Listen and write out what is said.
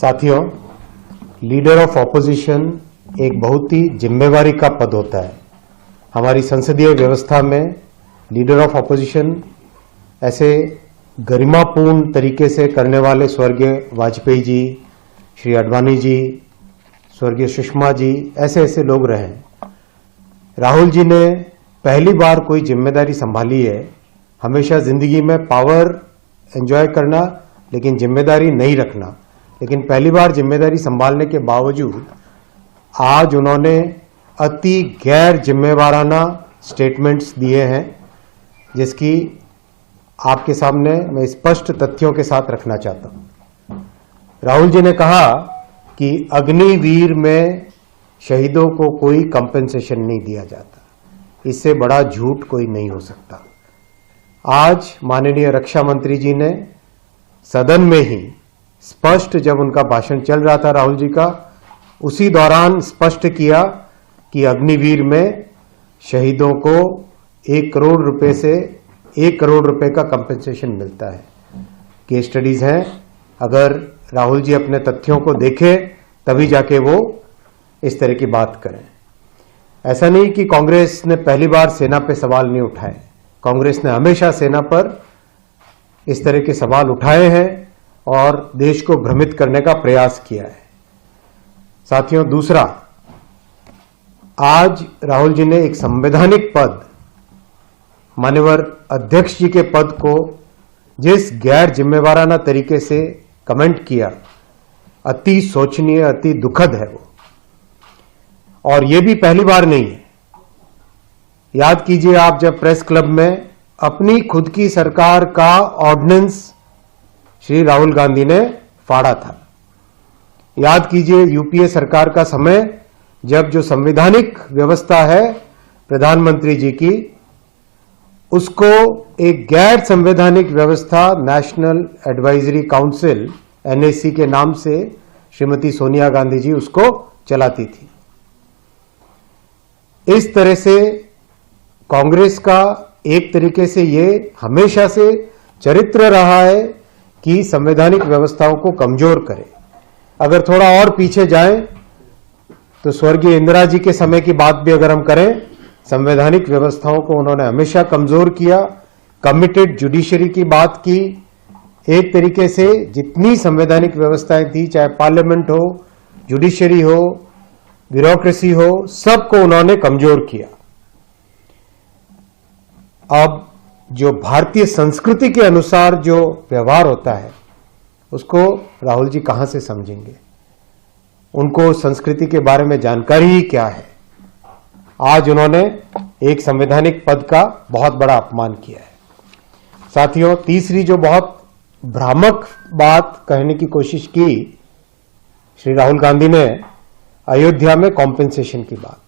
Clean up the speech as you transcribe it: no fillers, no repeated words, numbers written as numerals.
साथियों, leader of opposition एक बहुत ही जिम्मेवारी का पद होता है। हमारी संसदीय व्यवस्था में लीडर ऑफ ऑपोजिशन ऐसे गरिमापूर्ण तरीके से करने वाले स्वर्गीय वाजपेयी जी, श्री अडवाणी जी, स्वर्गीय सुषमा जी, ऐसे ऐसे लोग रहे हैं। राहुल जी ने पहली बार कोई जिम्मेदारी संभाली है। हमेशा जिंदगी में पावर एंजॉय करना लेकिन जिम्मेदारी नहीं रखना, लेकिन पहली बार जिम्मेदारी संभालने के बावजूद आज उन्होंने अति गैर जिम्मेवाराना स्टेटमेंट्स दिए हैं, जिसकी आपके सामने मैं स्पष्ट तथ्यों के साथ रखना चाहता हूं। राहुल जी ने कहा कि अग्निवीर में शहीदों को कोई कंपेंसेशन नहीं दिया जाता। इससे बड़ा झूठ कोई नहीं हो सकता। आज माननीय रक्षा मंत्री जी ने सदन में ही स्पष्ट, जब उनका भाषण चल रहा था राहुल जी का, उसी दौरान स्पष्ट किया कि अग्निवीर में शहीदों को 1 करोड़ रुपए से 1 करोड़ रुपए का कंपेंसेशन मिलता है। केस स्टडीज हैं, अगर राहुल जी अपने तथ्यों को देखें तभी जाके वो इस तरह की बात करें। ऐसा नहीं कि कांग्रेस ने पहली बार सेना पे सवाल नहीं उठाए। कांग्रेस ने हमेशा सेना पर इस तरह के सवाल उठाए हैं और देश को भ्रमित करने का प्रयास किया है। साथियों, दूसरा, आज राहुल जी ने एक संवैधानिक पद, माननीय अध्यक्ष जी के पद को जिस गैर जिम्मेवाराना तरीके से कमेंट किया, अति शोचनीय, अति दुखद है वो। और ये भी पहली बार नहीं है। याद कीजिए, आप जब प्रेस क्लब में अपनी खुद की सरकार का ऑर्डिनेंस श्री राहुल गांधी ने फाड़ा था। याद कीजिए यूपीए सरकार का समय, जब जो संवैधानिक व्यवस्था है प्रधानमंत्री जी की, उसको एक गैर संवैधानिक व्यवस्था नेशनल एडवाइजरी काउंसिल एनएसी के नाम से श्रीमती सोनिया गांधी जी उसको चलाती थी। इस तरह से कांग्रेस का एक तरीके से ये हमेशा से चरित्र रहा है कि संवैधानिक व्यवस्थाओं को कमजोर करे। अगर थोड़ा और पीछे जाएं तो स्वर्गीय इंदिरा जी के समय की बात भी अगर हम करें, संवैधानिक व्यवस्थाओं को उन्होंने हमेशा कमजोर किया। कमिटेड जुडिशरी की बात की। एक तरीके से जितनी संवैधानिक व्यवस्थाएं थी, चाहे पार्लियामेंट हो, जुडिशरी हो, ब्यूरोक्रेसी हो, सबको उन्होंने कमजोर किया। अब जो भारतीय संस्कृति के अनुसार जो व्यवहार होता है, उसको राहुल जी कहां से समझेंगे? उनको संस्कृति के बारे में जानकारी ही क्या है? आज उन्होंने एक संवैधानिक पद का बहुत बड़ा अपमान किया है। साथियों, तीसरी जो बहुत भ्रामक बात कहने की कोशिश की श्री राहुल गांधी ने, अयोध्या में कॉम्पेंसेशन की बात।